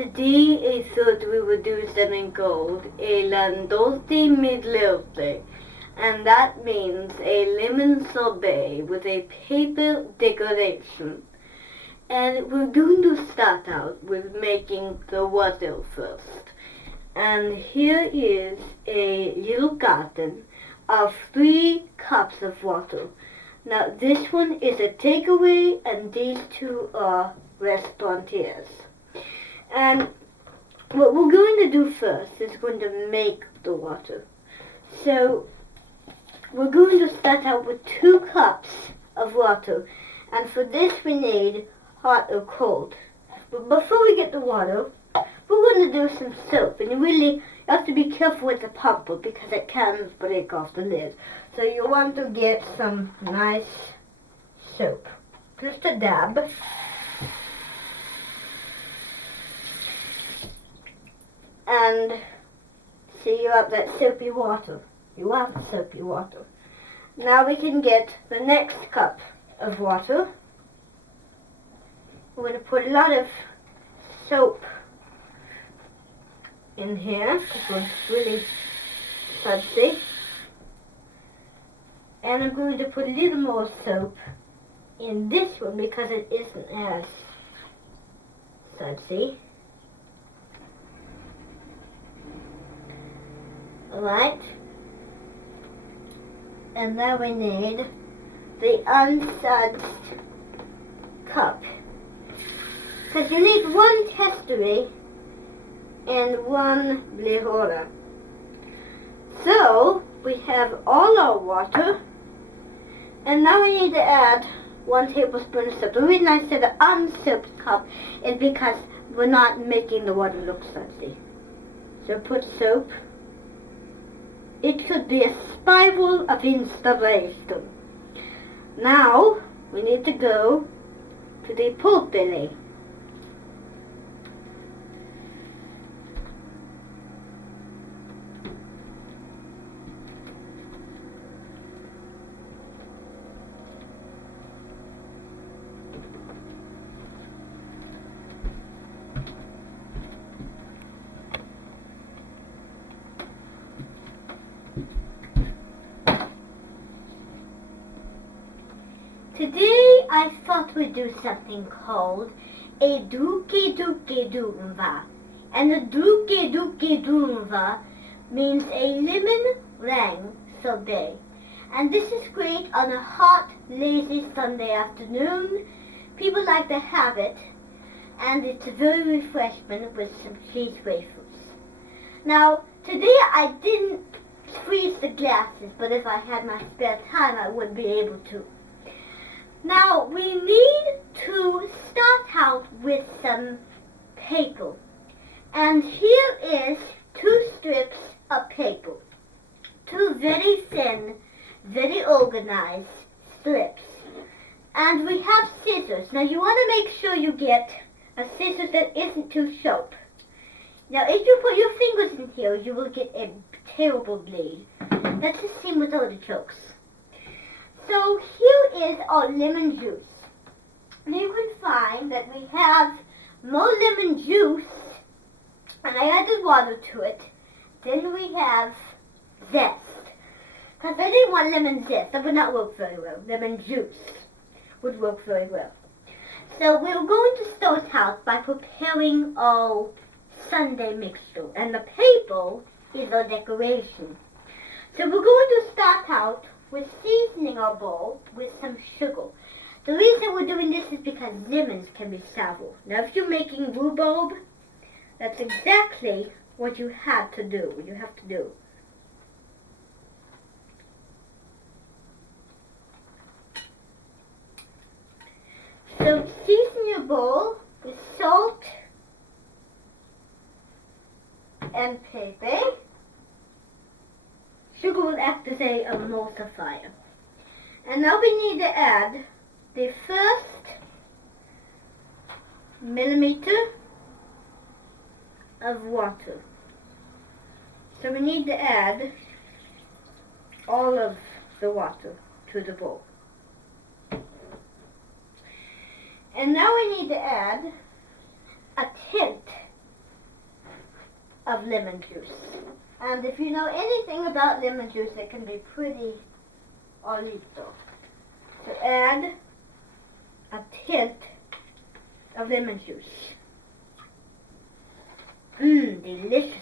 Today I thought we would do something called a Landolce Midlothe, and that means a lemon sorbet with a paper decoration. And we're going to start out with making the water first. And here is a little carton of 3 cups of water. Now this one is a takeaway and these 2 are restaurateurs. And what we're going to do first is going to make the water. So we're going to start out with 2 cups of water. And for this we need hot or cold. But before we get the water, we're going to do some soap. And you have to be careful with the pumper because it can break off the lid. So you want to get some nice soap. Just a dab. And see, you have that soapy water. You want soapy water. Now we can get the next cup of water. We're going to put a lot of soap in here because it's really sudsy. And I'm going to put a little more soap in this one because it isn't as sudsy. Alright, and now we need the unsudsed cup. Because you need 1 testery and 1 blihora. So, we have all our water, and now we need to add 1 tablespoon of soap. The reason I said an unsoaped cup is because we're not making the water look sudsy. So put soap. It could be a spiral of inspiration. Now, we need to go to the pot belly. Today I thought we'd do something called a duke dunva. And a duke dunva means a lemon meringue sorbet. And this is great on a hot, lazy Sunday afternoon. People like to have it, and it's very refreshing with some cheese wafers. Now, today I didn't freeze the glasses, but if I had my spare time I would be able to. Now, we need to start out with some paper. And here is 2 strips of paper. 2 very thin, very organized strips. And we have scissors. Now, you want to make sure you get a scissors that isn't too sharp. Now, if you put your fingers in here, you will get a terrible bleed. That's the same with artichokes. So here is our lemon juice. Now you can find that we have more lemon juice, and I added water to it. Then we have zest. Because I didn't want lemon zest. That would not work very well. Lemon juice would work very well. So we're going to start out by preparing our Sunday mixture. And the paper is our decoration. So we're going to start out with seasoning our bowl with some sugar. The reason we're doing this is because lemons can be sour. Now if you're making rhubarb, that's exactly what you have to do. So season your bowl with salt and pepper. Sugar will act as a emulsifier. And now we need to add the first millimeter of water. So we need to add all of the water to the bowl. And now we need to add a tenth of lemon juice. And if you know anything about lemon juice, it can be pretty olito. So add a hint of lemon juice. Delicious.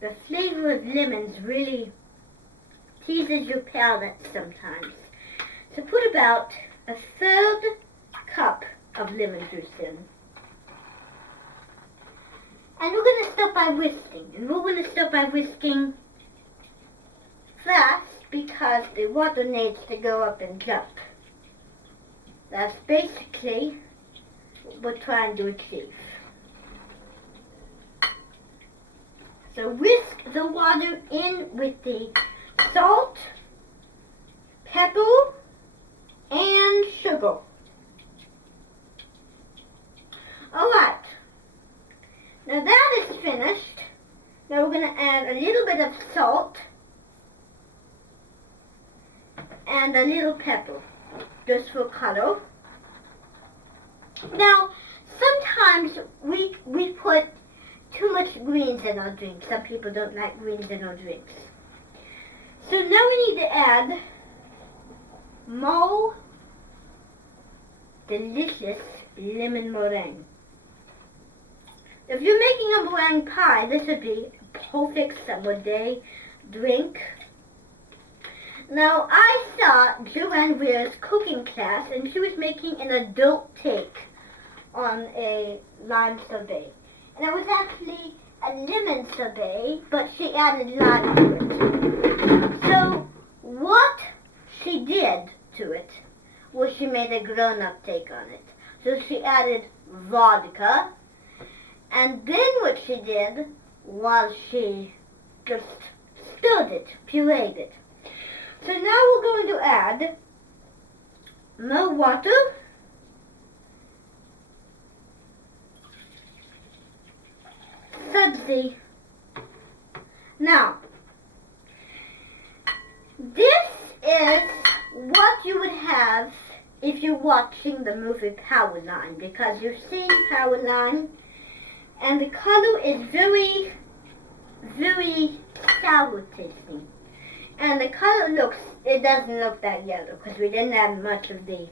The flavor of lemons really teases your palate sometimes. So put about a third cup of lemon juice in. And we're going to start by whisking. And we're going to start by whisking fast because the water needs to go up and jump. That's basically what we're trying to achieve. So whisk the water in with the salt, pepper, and sugar. Alright. Now that is finished. Now we're going to add a little bit of salt and a little pepper, just for color. Now, sometimes we put too much greens in our drinks. Some people don't like greens in our drinks. So now we need to add more delicious lemon meringue. If you're making a meringue pie, this would be a perfect summer day drink. Now, I saw Joanne Weir's cooking class, and she was making an adult take on a lime sorbet. And it was actually a lemon sorbet, but she added lime to it. So, what she did to it was she made a grown-up take on it. So she added vodka, and then what she did was she just stirred it, pureed it. So now we're going to add more water, sudsy. Now, this is what you would have if you're watching the movie Powerline, because you've seen Powerline, and the color is very, very sour tasting. And the color it doesn't look that yellow because we didn't add much of the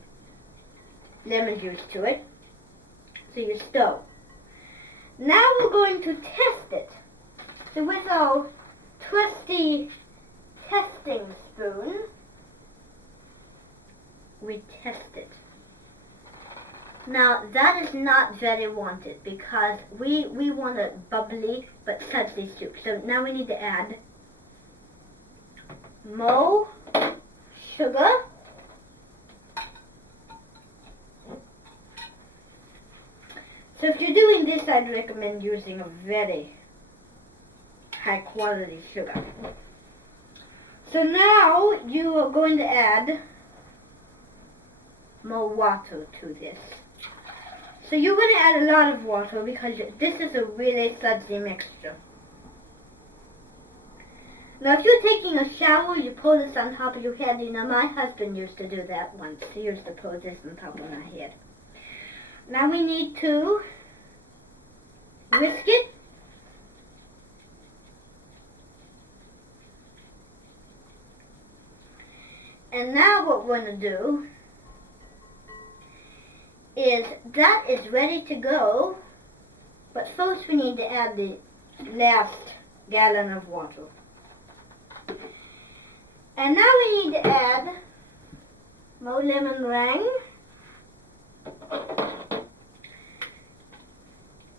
lemon juice to it. So you stir. Now we're going to test it. So with our trusty testing spoon, we test it. Now that is not very wanted because we want a bubbly but sudsy soup. So now we need to add more sugar, so if you're doing this, I'd recommend using a very high quality sugar. So now you are going to add more water to this. So you're going to add a lot of water because this is a really sudsy mixture. Now, if you're taking a shower, you pour this on top of your head. You know, my husband used to do that once. He used to pour this on top of my head. Now we need to whisk it. And now what we're going to do is that is ready to go. But first we need to add the last gallon of water. And now we need to add more lemon meringue.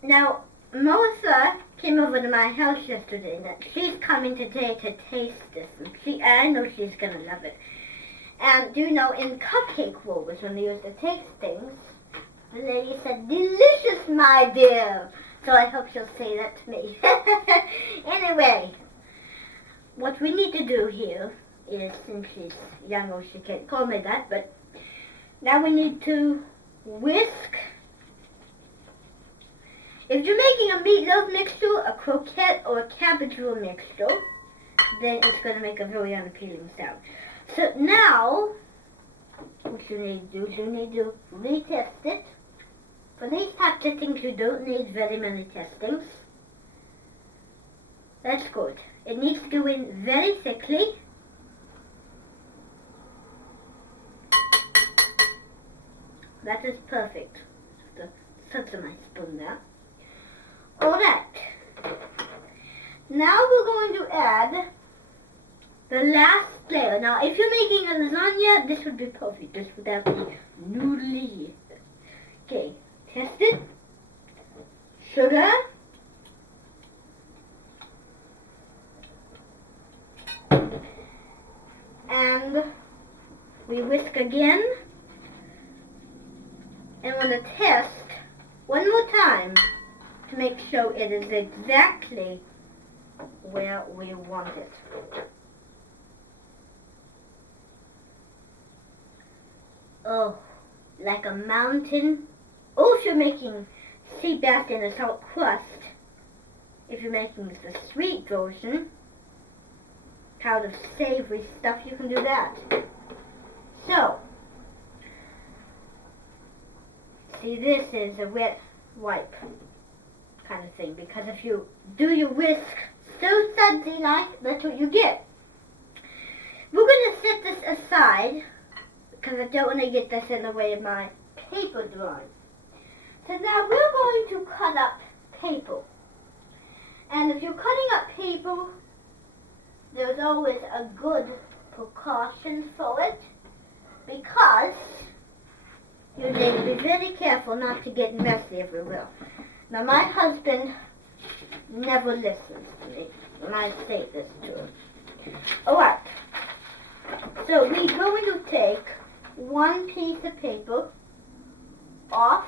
Now, Melissa came over to my house yesterday. That she's coming today to taste this, and I know she's gonna love it. And you know, in cupcake wars, when they used to taste things, the lady said, "Delicious, my dear." So I hope she'll say that to me. Anyway, what we need to do here is, since she's younger, she can't call me that, but now we need to whisk. If you're making a meatloaf mixture, a croquette, or a cabbage roll mixture, then it's going to make a very unappealing sound. So now, what you need to do is you need to retest it. For these types of things, you don't need very many testings. That's good. It needs to go in very thickly. That is perfect. Such a nice spoon there. Alright. Now we're going to add the last layer. Now if you're making a lasagna, this would be perfect. Just without the noodly. Okay, test it. Sugar. And we whisk again. And want to test one more time to make sure it is exactly where we want it. Oh, like a mountain. Oh, if you're making sea bass in a salt crust, if you're making the sweet version, kind of savory stuff, you can do that. So, see, this is a wet wipe kind of thing, because if you do your whisk so sudsy like, that's what you get. We're going to set this aside because I don't want to get this in the way of my paper drawing. So now we're going to cut up paper. And if you're cutting up paper, there's always a good precaution for it, because you need to be very careful not to get messy everywhere. Now my husband never listens to me when I say this to him. Alright, so we're going to take one piece of paper off,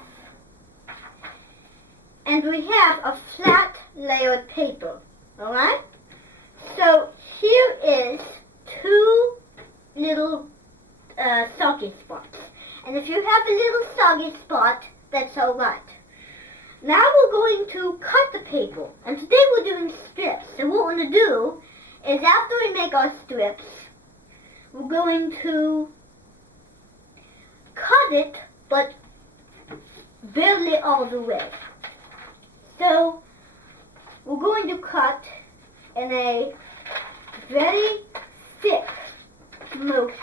and we have a flat layered paper. Alright? So here is two little soggy spots. And if you have a little soggy spot, that's alright. Now we're going to cut the paper. And today we're doing strips. So what we're going to do is, after we make our strips, we're going to cut it, but barely all the way. So we're going to cut in a very thick motion.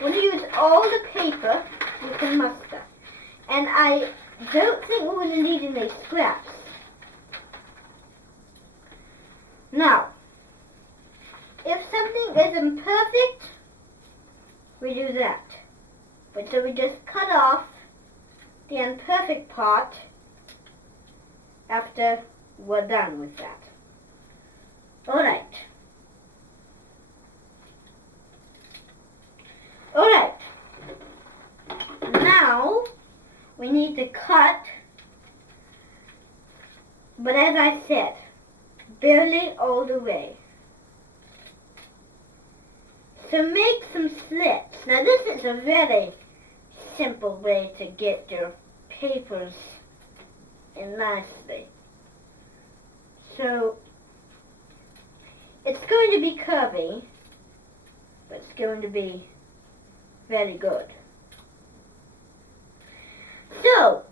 We're going to use all the paper we can muster. And I don't think we're going to need any scraps. Now, if something isn't perfect, we do that. But so we just cut off the imperfect part after we're done with that. Alright. Alright. Now we need to cut, but as I said, barely all the way. So make some slits. Now this is a very simple way to get your papers in nicely. So it's going to be curvy, but it's going to be very good. So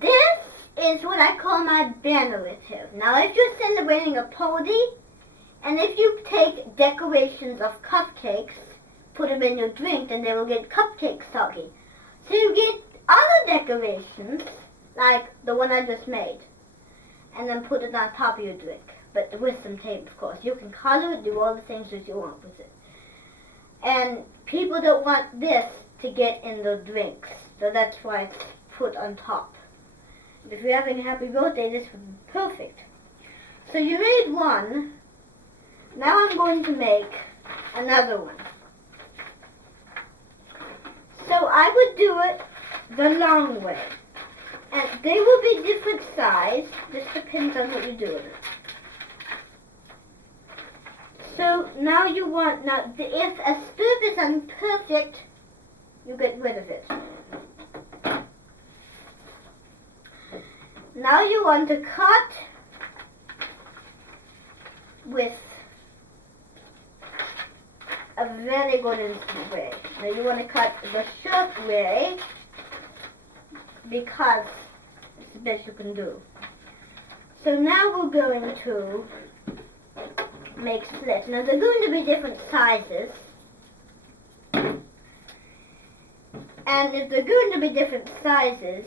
this is what I call my bannerlative. Now if you're celebrating a party, and if you take decorations of cupcakes, put them in your drink, then they will get cupcake soggy. So you get other decorations, like the one I just made, and then put it on top of your drink, but with some tape, of course. You can color it, do all the things that you want with it. And people don't want this to get in their drinks, so that's why it's put on top. If you're having a happy birthday, this would be perfect. So you made one. Now I'm going to make another one. So I would do it the long way. And they will be different size. This depends on what you do with it. So now you want, if a strip is imperfect, you get rid of it. Now you want to cut with a very good instant way. Now you want to cut the short way because it's the best you can do. So now we're going to make slits. Now they're going to be different sizes. And if they're going to be different sizes,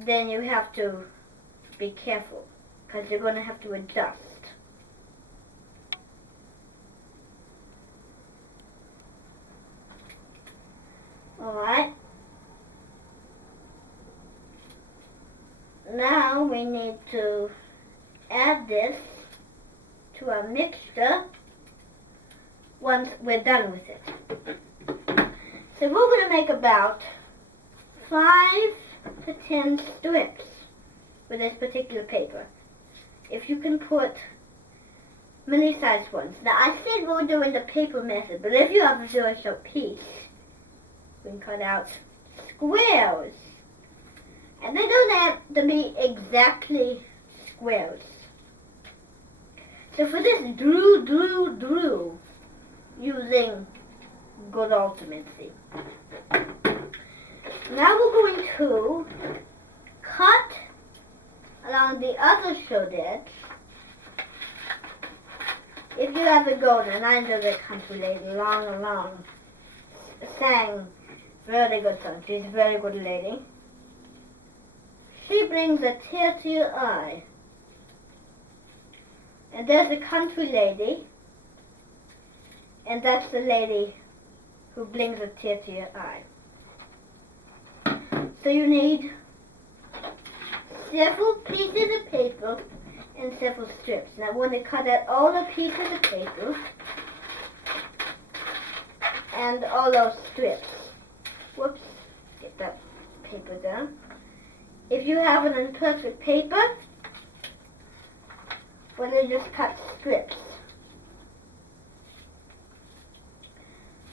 then you have to be careful, because you're going to have to adjust. Alright. Now we need to add this to our mixture once we're done with it. So we're going to make about 5 to 10 strips with this particular paper. If you can put mini-sized ones. Now I said we're doing the paper method, but if you have a very short piece, we can cut out squares. And they don't have to be exactly squares. So for this, drew, using good ultimacy. Now we're going to cut along the other shoulder edge. If you ever go to an under country lady, long, sang very good song. She's a very good lady. She brings a tear to your eye. And there's a country lady, and that's the lady who brings a tear to your eye. So you need several pieces of paper and several strips. Now we're going to cut out all the pieces of paper and all those strips. Whoops, get that paper down. If you have an imperfect paper, well, you just cut strips.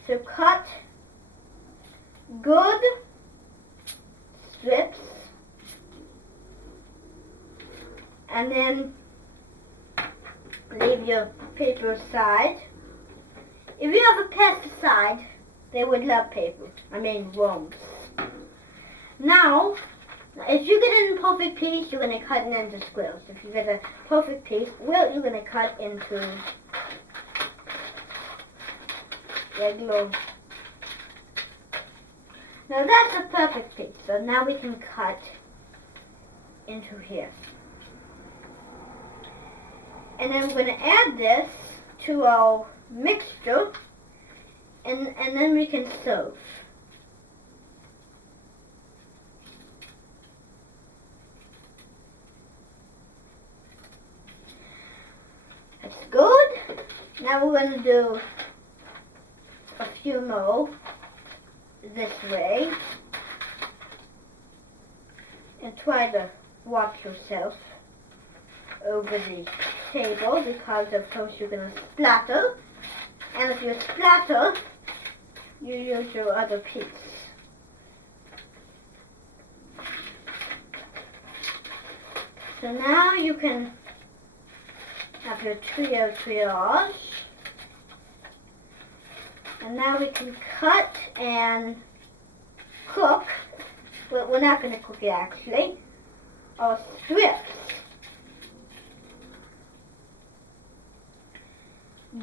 So cut good strips, and then leave your paper aside. If you have a pesticide, they would love paper. I mean worms. Now, if you get an imperfect piece, you're going to cut it into squares. If you get a perfect piece, well, you're going to cut into regular. Now that's a perfect piece. So now we can cut into here. And then we're going to add this to our mixture, and then we can serve. That's good. Now we're going to do a few more this way. And try to watch yourself over the table, because of course you're going to splatter. And if you splatter, you use your other piece. So now you can have your triage. And now we can cut and cook. Well, we're not going to cook it actually. Our strips.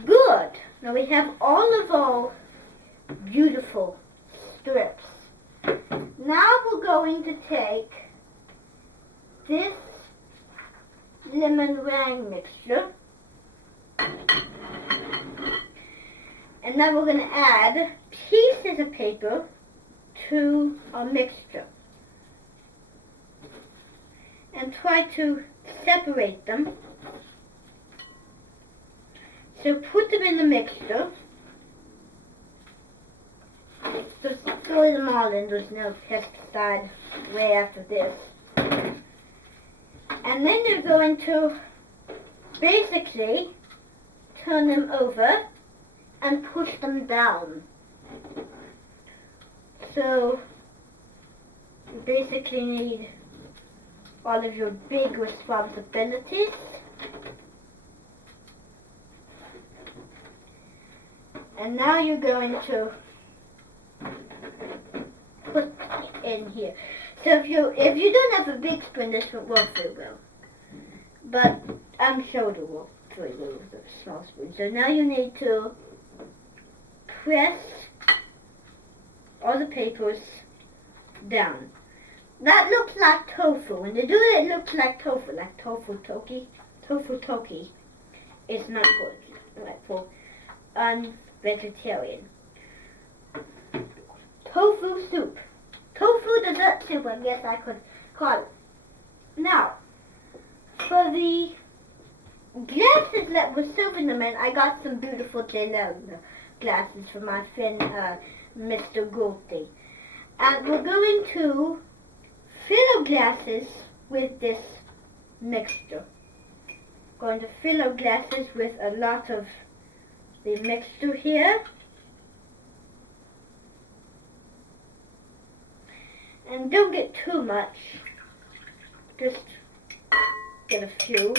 Good. Now we have all of our beautiful strips. Now we're going to take this lemon meringue mixture, and now we're going to add pieces of paper to our mixture and try to separate them. So put them in the mixture. Just throw them all in. There's no pesticide way after this. And then you're going to basically turn them over and push them down. So you basically need all of your big responsibilities. And now you're going to put in here. So if you don't have a big spoon, this won't work very well. but I'm sure it will for you with a small spoon. So now you need to press all the papers down. That looks like tofu. When they do it, it looks like tofu toki. Tofu toki is not good, like for vegetarian. Tofu soup. Tofu dessert soup, I guess I could call it. Now, for the glasses that were serving them in, I got some beautiful Janelle glasses from my friend Mr. Goldie. And we're going to fill our glasses with this mixture. Going to fill our glasses with a lot of the mixture here. And don't get too much, just get a few.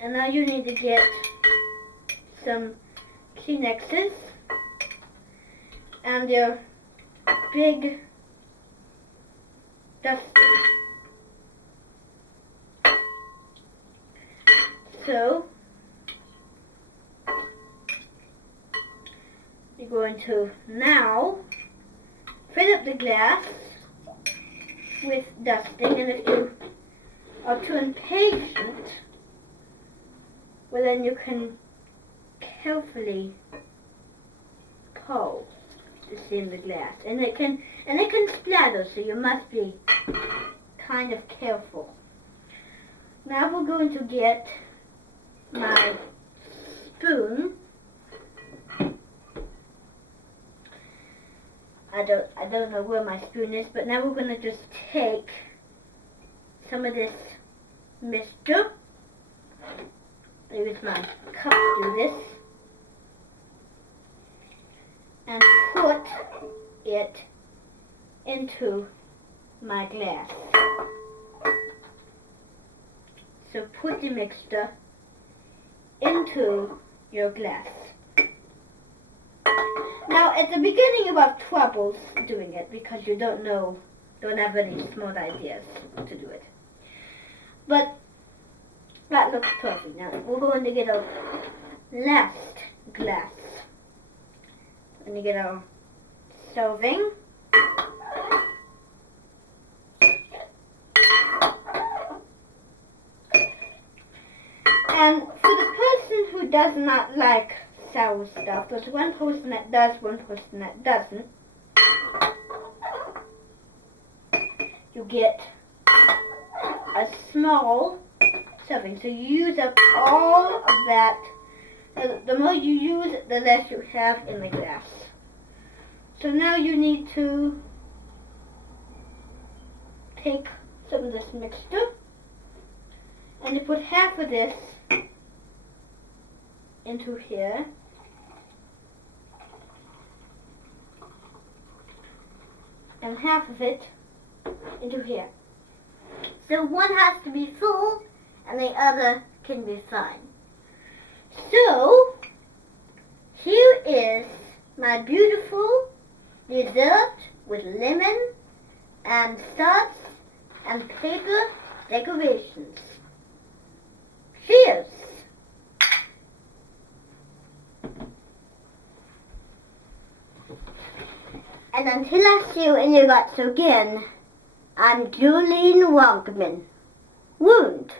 And now you need to get some Kleenexes and your big duster. So, you're going to now fill up the glass with dusting, and if you are too impatient, well then you can carefully pull to seal the glass, and it can splatter, so you must be kind of careful. Now we're going to get my spoon. I don't know where my spoon is, but now we're going to just take some of this mixture. Use my cup to do this. And put it into my glass. So put the mixture into your glass. Now, at the beginning you have troubles doing it because you don't have any smart ideas to do it. But that looks perfect. Now, we're going to get our last glass. We're going to get our serving. And for the person who does not like sour stuff, there's one person that does, one person that doesn't. You get a small serving. So you use up all of that. The more you use, the less you have in the glass. So now you need to take some of this mixture and you put half of this into here. And half of it into here. So one has to be full and the other can be fine. So here is my beautiful dessert with lemon and sauce and paper decorations. Cheers! And until I see you in your guts again, I'm Julene Wogman. Wound.